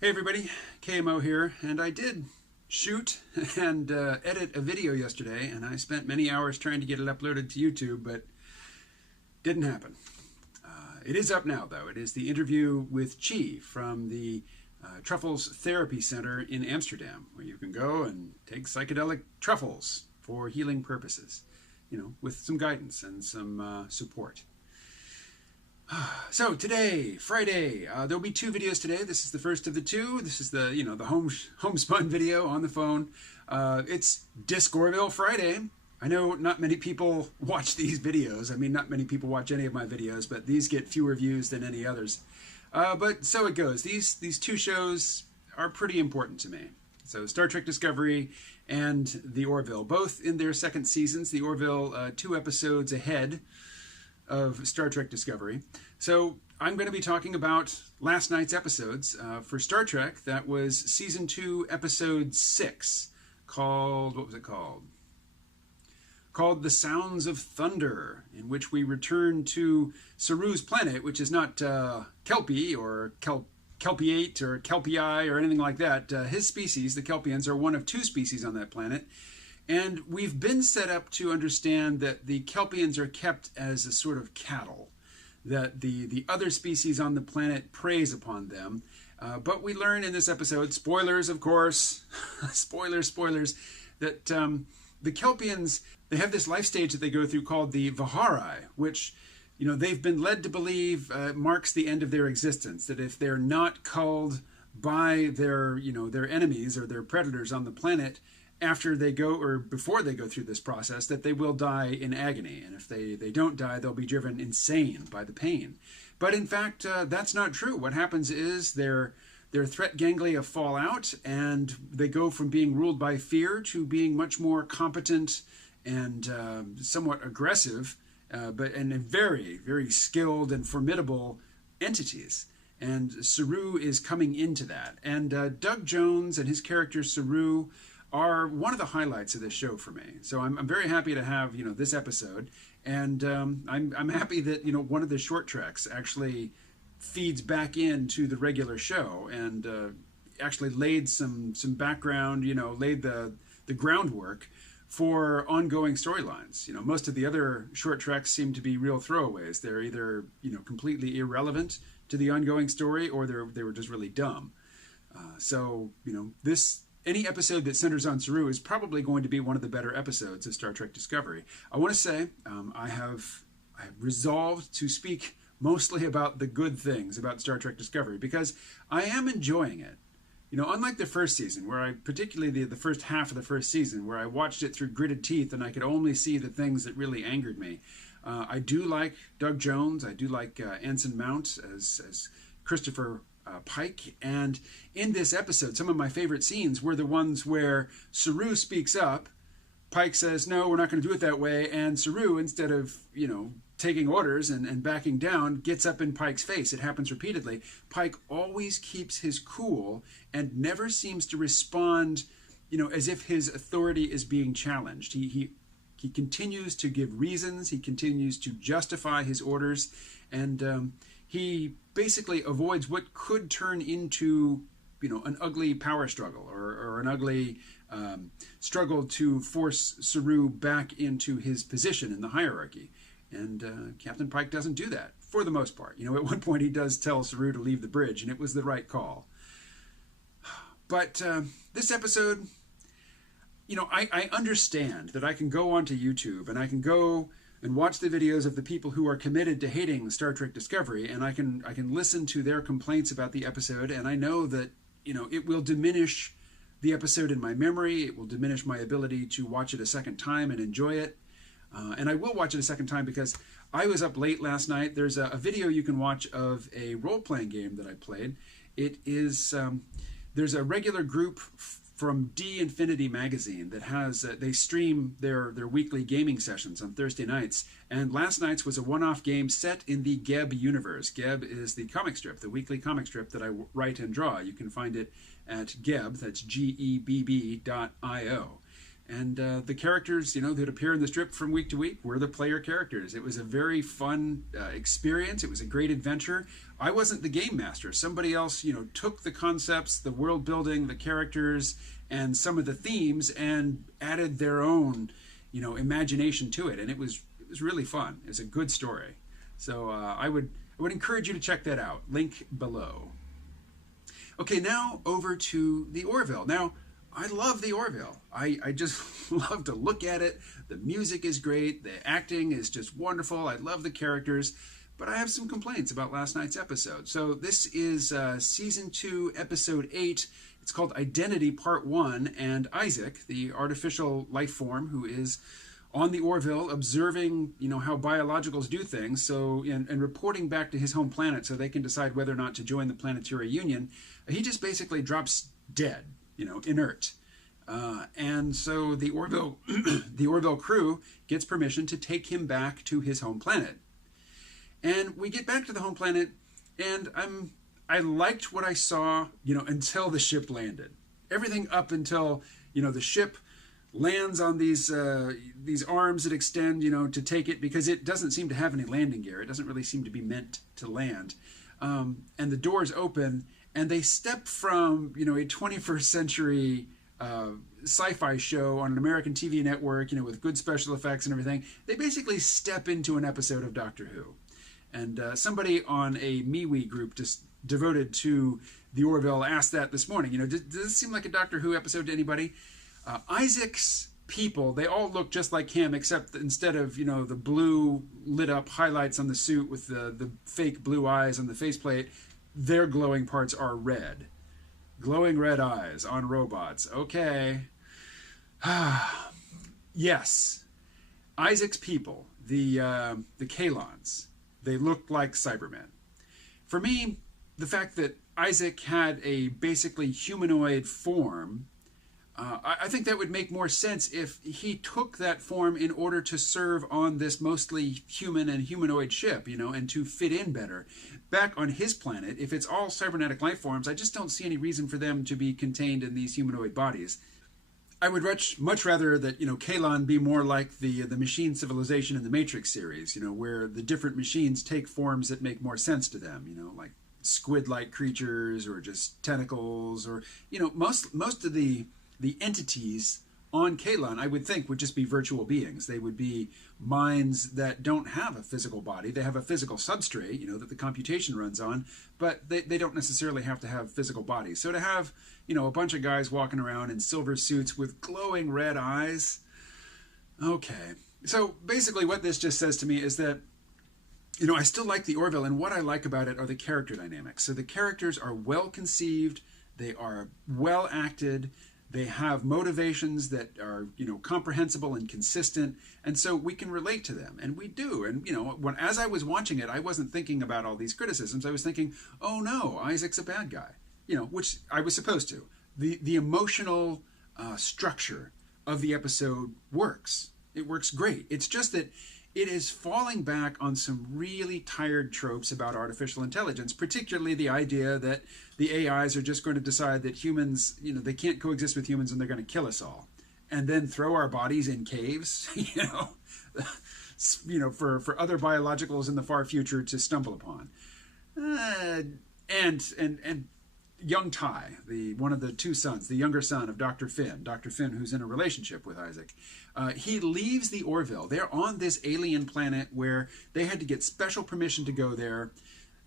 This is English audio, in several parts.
Hey everybody, KMO here, and I did shoot and edit a video yesterday, and I spent many hours trying to get it uploaded to YouTube, but didn't happen. It is up now, though. It is the interview with Chi from the Truffles Therapy Center in Amsterdam, where you can go and take psychedelic truffles for healing purposes, with some guidance and some support. So today, Friday, there'll be two videos today. This is the first of the two. This is the the homespun video on the phone. It's DiscOrville Friday. I know not many people watch these videos. I mean, not many people watch any of my videos, but these get fewer views than any others. But so it goes. These two shows are pretty important to me. So Star Trek Discovery and the Orville, both in their second seasons. The Orville 2 episodes ahead of Star Trek Discovery. So I'm going to be talking about last night's episodes. For Star Trek, that was Season 2, Episode 6, what was it called? Called The Sounds of Thunder, in which we return to Saru's planet, which is not Kelpie or Kelpiate or Kelpii or anything like that. His species, the Kelpians, are one of two species on that planet. And we've been set up to understand that the Kelpians are kept as a sort of cattle, that the other species on the planet preys upon them. But we learn in this episode, spoilers of course, spoilers, that the Kelpians, they have this life stage that they go through called the Vihari, which they've been led to believe marks the end of their existence, that if they're not culled by their enemies or their predators on the planet, after they go or before they go through this process, that they will die in agony. And if they don't die, they'll be driven insane by the pain. But in fact, that's not true. What happens is their threat ganglia fall out, and they go from being ruled by fear to being much more competent and somewhat aggressive, and very, very skilled and formidable entities. And Saru is coming into that. And Doug Jones and his character Saru are one of the highlights of this show for me. So I'm very happy to have this episode, and I'm happy that one of the short treks actually feeds back into the regular show and actually laid some background, laid the groundwork for ongoing storylines. Most of the other short treks seem to be real throwaways. They're either completely irrelevant to the ongoing story, or they were just really dumb. So any episode that centers on Saru is probably going to be one of the better episodes of Star Trek Discovery. I want to say I have resolved to speak mostly about the good things about Star Trek Discovery, because I am enjoying it. Unlike the first season, where particularly the first half of the first season, where I watched it through gritted teeth and I could only see the things that really angered me. I do like Doug Jones. I do like Anson Mount as Christopher Pike, and in this episode some of my favorite scenes were the ones where Saru speaks up, Pike says no, we're not going to do it that way, and Saru, instead of taking orders and backing down, gets up in Pike's face. It happens repeatedly. Pike always keeps his cool and never seems to respond as if his authority is being challenged. He continues to give reasons, he continues to justify his orders, and he basically avoids what could turn into, an ugly power struggle or an ugly struggle to force Saru back into his position in the hierarchy. And Captain Pike doesn't do that, for the most part. At one point he does tell Saru to leave the bridge, and it was the right call. But this episode, I understand that I can go onto YouTube and I can go and watch the videos of the people who are committed to hating Star Trek Discovery, and I can listen to their complaints about the episode, and I know that it will diminish the episode in my memory. It will diminish my ability to watch it a second time and enjoy it. And I will watch it a second time because I was up late last night. There's a video you can watch of a role-playing game that I played. It is there's a regular group from D Infinity magazine that has they stream their weekly gaming sessions on Thursday nights, and last night's was a one-off game set in the Geb universe. Geb is the comic strip, the weekly comic strip that I write and draw. You can find it at Geb, that's Gebb.io. And the characters, that appear in the strip from week to week were the player characters. It was a very fun experience. It was a great adventure. I wasn't the game master. Somebody else, took the concepts, the world building, the characters, and some of the themes and added their own, imagination to it. And it was really fun. It's a good story. So I would encourage you to check that out. Link below. Okay, now over to the Orville. Now, I love the Orville. I just love to look at it. The music is great. The acting is just wonderful. I love the characters. But I have some complaints about last night's episode. So this is Season 2, Episode 8. It's called Identity Part 1. And Isaac, the artificial life form who is on the Orville observing, how biologicals do things, so and reporting back to his home planet so they can decide whether or not to join the Planetary Union, he just basically drops dead. Inert. And so the Orville, the Orville crew gets permission to take him back to his home planet. And we get back to the home planet, and I liked what I saw, until the ship landed. Everything up until, the ship lands on these arms that extend, to take it, because it doesn't seem to have any landing gear. It doesn't really seem to be meant to land. And the doors open, and they step from, a 21st century sci-fi show on an American TV network, with good special effects and everything. They basically step into an episode of Doctor Who. And somebody on a MeWe group just devoted to the Orville asked that this morning. Does this seem like a Doctor Who episode to anybody? Isaac's people, they all look just like him, except instead of, the blue lit up highlights on the suit with the fake blue eyes on the faceplate, their glowing parts are red. Glowing red eyes on robots. Okay. Yes. Isaac's people, the Kaylons, they looked like Cybermen. For me, the fact that Isaac had a basically humanoid form, I think that would make more sense if he took that form in order to serve on this mostly human and humanoid ship, and to fit in better. Back on his planet, if it's all cybernetic life forms, I just don't see any reason for them to be contained in these humanoid bodies. I would much rather that, Kaylon be more like the machine civilization in the Matrix series, where the different machines take forms that make more sense to them, like squid-like creatures or just tentacles, or, most of the entities on Kaylon, I would think, would just be virtual beings. They would be minds that don't have a physical body. They have a physical substrate, that the computation runs on, but they don't necessarily have to have physical bodies. So to have, a bunch of guys walking around in silver suits with glowing red eyes, okay. So basically what this just says to me is that, I still like the Orville, and what I like about it are the character dynamics. So the characters are well conceived, they are well acted, they have motivations that are, comprehensible and consistent, and so we can relate to them, and we do. And, as I was watching it, I wasn't thinking about all these criticisms. I was thinking, oh no, Isaac's a bad guy, which I was supposed to. The emotional structure of the episode works. It works great. It's just that it is falling back on some really tired tropes about artificial intelligence, particularly the idea that the AIs are just going to decide that humans, they can't coexist with humans and they're going to kill us all. And then throw our bodies in caves, for other biologicals in the far future to stumble upon. And young Ty, one of the two sons, the younger son of Dr. Finn, who's in a relationship with Isaac, he leaves the Orville. They're on this alien planet where they had to get special permission to go there.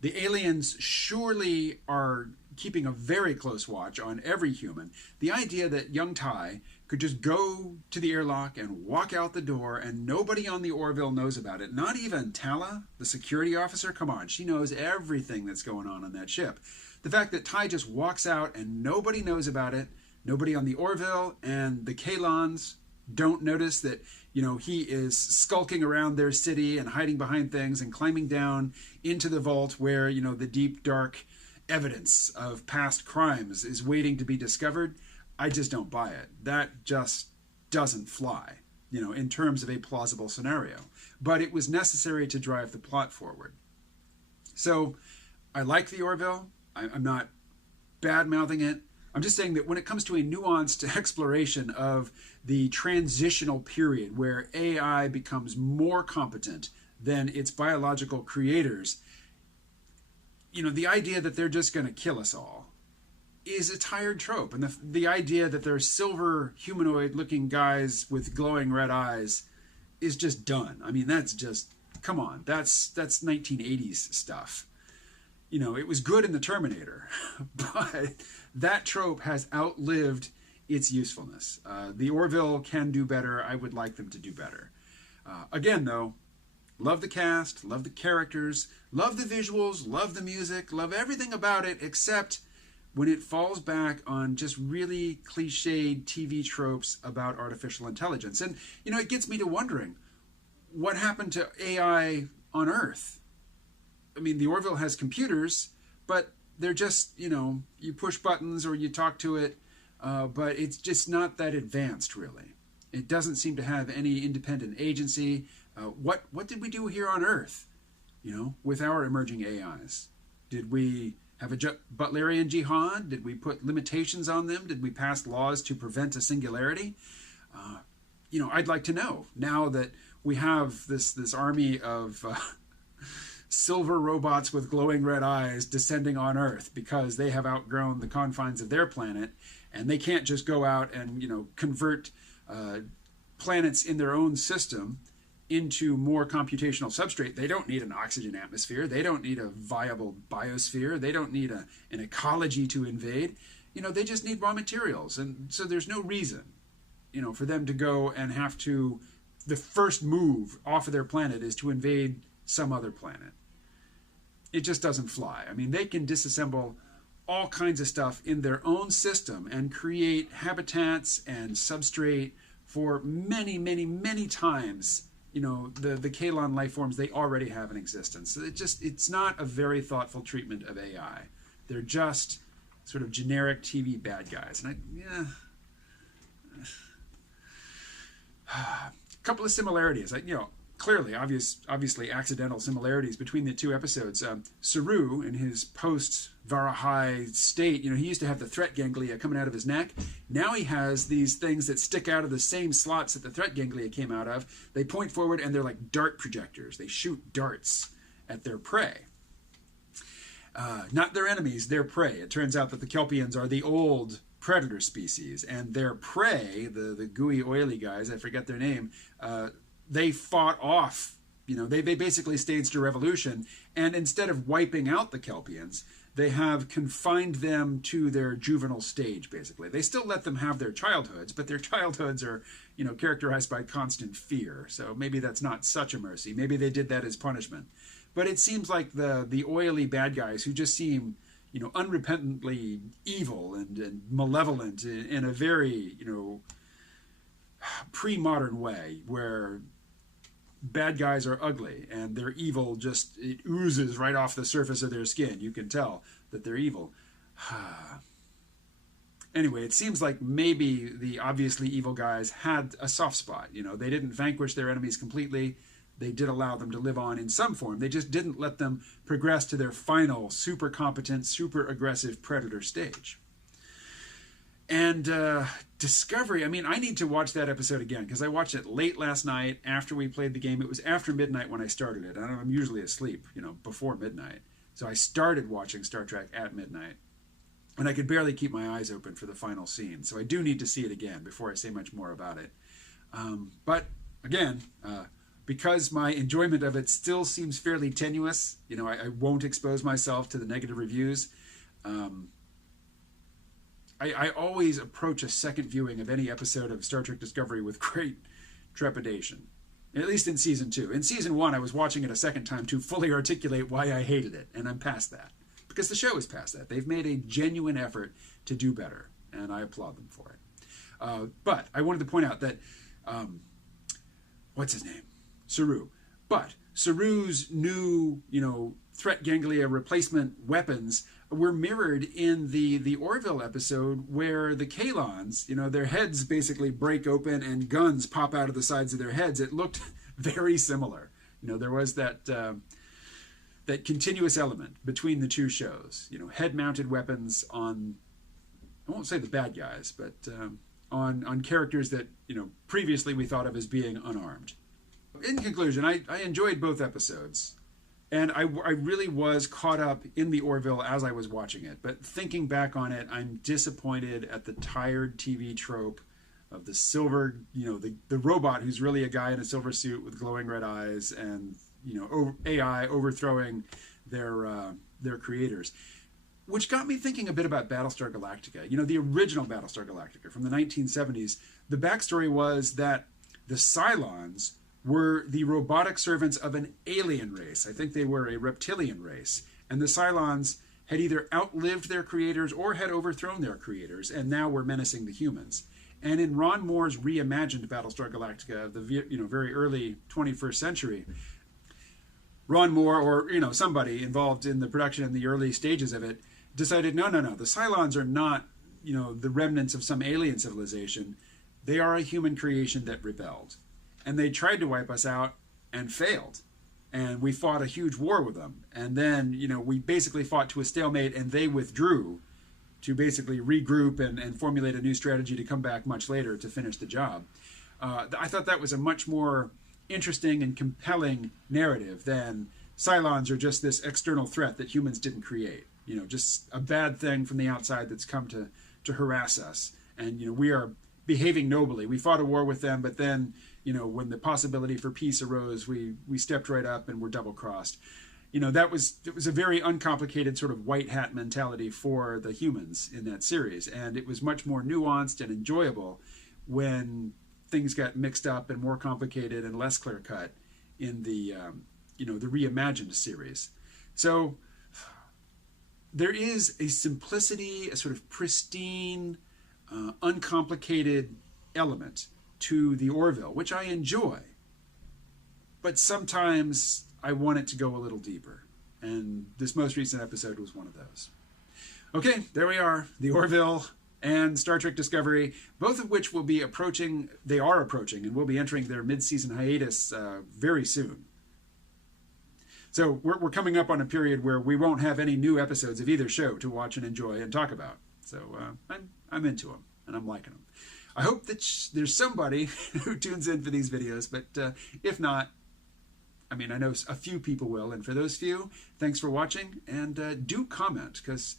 The aliens surely are keeping a very close watch on every human. The idea that young Ty could just go to the airlock and walk out the door and nobody on the Orville knows about it, not even Tala, the security officer, come on, she knows everything that's going on that ship. The fact that Ty just walks out and nobody knows about it, nobody on the Orville and the Kaylons don't notice that, he is skulking around their city and hiding behind things and climbing down into the vault where, the deep, dark evidence of past crimes is waiting to be discovered. I just don't buy it. That just doesn't fly, in terms of a plausible scenario. But it was necessary to drive the plot forward. So I like the Orville. I'm not bad-mouthing it. I'm just saying that when it comes to a nuanced exploration of the transitional period where AI becomes more competent than its biological creators, the idea that they're just going to kill us all is a tired trope. And the idea that they're silver humanoid-looking guys with glowing red eyes is just done. I mean, that's just, come on, that's 1980s stuff. It was good in the Terminator, but that trope has outlived its usefulness. The Orville can do better. I would like them to do better. Again, though, love the cast, love the characters, love the visuals, love the music, love everything about it, except when it falls back on just really cliched TV tropes about artificial intelligence. And, it gets me to wondering, what happened to AI on Earth? I mean, the Orville has computers, but they're just, you push buttons or you talk to it, but it's just not that advanced, really. It doesn't seem to have any independent agency. What did we do here on Earth, with our emerging AIs? Did we have a Butlerian jihad? Did we put limitations on them? Did we pass laws to prevent a singularity? I'd like to know, now that we have this army of silver robots with glowing red eyes descending on Earth because they have outgrown the confines of their planet, and they can't just go out and convert planets in their own system into more computational substrate. They don't need an oxygen atmosphere. They don't need a viable biosphere. They don't need an ecology to invade. They just need raw materials. And so there's no reason, for them to go and have to, the first move off of their planet is to invade some other planet. It just doesn't fly. I mean, they can disassemble all kinds of stuff in their own system and create habitats and substrate for many, many, many times the Kaylon life forms they already have in existence. So it's not a very thoughtful treatment of AI. They're just sort of generic TV bad guys. And a couple of similarities. Clearly, obviously accidental similarities between the two episodes. Saru, in his post-Varahai state, he used to have the threat ganglia coming out of his neck. Now he has these things that stick out of the same slots that the threat ganglia came out of. They point forward and they're like dart projectors. They shoot darts at their prey. Not their enemies, their prey. It turns out that the Kelpians are the old predator species, and their prey, the gooey, oily guys, I forget their name, they fought off, they basically staged a revolution, and instead of wiping out the Kelpians, they have confined them to their juvenile stage, basically. They still let them have their childhoods, but their childhoods are, characterized by constant fear, so maybe that's not such a mercy. Maybe they did that as punishment. But it seems like the oily bad guys who just seem, unrepentantly evil and malevolent in a very, pre-modern way, where bad guys are ugly and their evil it oozes right off the surface of their skin. You can tell that they're evil. Anyway, it seems like maybe the obviously evil guys had a soft spot. They didn't vanquish their enemies completely. They did allow them to live on in some form. They just didn't let them progress to their final super competent, super aggressive predator stage. And Discovery, I need to watch that episode again, because I watched it late last night after we played the game. It was after midnight when I started it. I'm usually asleep, before midnight. So I started watching Star Trek at midnight. And I could barely keep my eyes open for the final scene. So I do need to see it again before I say much more about it. But again, because my enjoyment of it still seems fairly tenuous, I won't expose myself to the negative reviews. I always approach a second viewing of any episode of Star Trek Discovery with great trepidation, at least in Season 2. In Season 1, I was watching it a second time to fully articulate why I hated it, and I'm past that. Because the show is past that. They've made a genuine effort to do better, and I applaud them for it. But I wanted to point out that, what's his name? Saru. But Saru's new, threat ganglia replacement weapons were mirrored in the Orville episode, where the Kaylons, their heads basically break open and guns pop out of the sides of their heads. It looked very similar. There was that continuous element between the two shows. Head-mounted weapons on I won't say the bad guys, but on characters that, you know, previously we thought of as being unarmed. In conclusion, I enjoyed both episodes. And I really was caught up in the Orville as I was watching it. But thinking back on it, I'm disappointed at the tired TV trope of the silver, you know, the robot who's really a guy in a silver suit with glowing red eyes, and, you know, AI overthrowing their creators. Which got me thinking a bit about Battlestar Galactica. You know, the original Battlestar Galactica from the 1970s. The backstory was that the Cylons were the robotic servants of an alien race. I think they were a reptilian race. And the Cylons had either outlived their creators or had overthrown their creators, and now were menacing the humans. And in Ron Moore's reimagined Battlestar Galactica of the, you know, very early 21st century, Ron Moore, or, you know, somebody involved in the production in the early stages of it, decided, no, the Cylons are not, you know, the remnants of some alien civilization. They are a human creation that rebelled. And they tried to wipe us out and failed. And we fought a huge war with them. And then, you know, we basically fought to a stalemate, and they withdrew to basically regroup and formulate a new strategy to come back much later to finish the job. I thought that was a much more interesting and compelling narrative than Cylons are just this external threat that humans didn't create. You know, just a bad thing from the outside that's come to harass us. And, you know, we are behaving nobly. We fought a war with them, but then, you know, when the possibility for peace arose, we stepped right up and were double-crossed. You know, it was a very uncomplicated sort of white hat mentality for the humans in that series. And it was much more nuanced and enjoyable when things got mixed up and more complicated and less clear-cut in the, you know, the reimagined series. So there is a simplicity, a sort of pristine, uncomplicated element to the Orville, which I enjoy. But sometimes I want it to go a little deeper. And this most recent episode was one of those. Okay, there we are. The Orville and Star Trek Discovery, both of which will be approaching, they are approaching, and will be entering their mid-season hiatus very soon. So we're coming up on a period where we won't have any new episodes of either show to watch and enjoy and talk about. So I'm into them, and I'm liking them. I hope that there's somebody who tunes in for these videos, but if not, I mean, I know a few people will, and for those few, thanks for watching, and do comment, because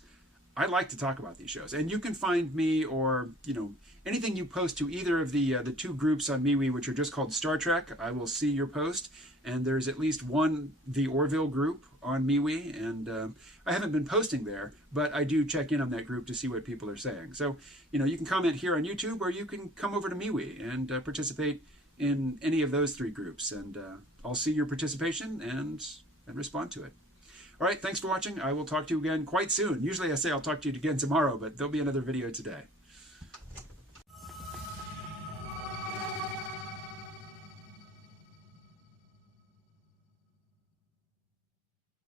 I like to talk about these shows. And you can find me, or, you know, anything you post to either of the two groups on MeWe, which are just called Star Trek. I will see your post. And there's at least one, the Orville group on MeWe. And I haven't been posting there, but I do check in on that group to see what people are saying. So, you know, you can comment here on YouTube, or you can come over to MeWe and participate in any of those three groups. And I'll see your participation and respond to it. All right, thanks for watching. I will talk to you again quite soon. Usually I say I'll talk to you again tomorrow, but there'll be another video today.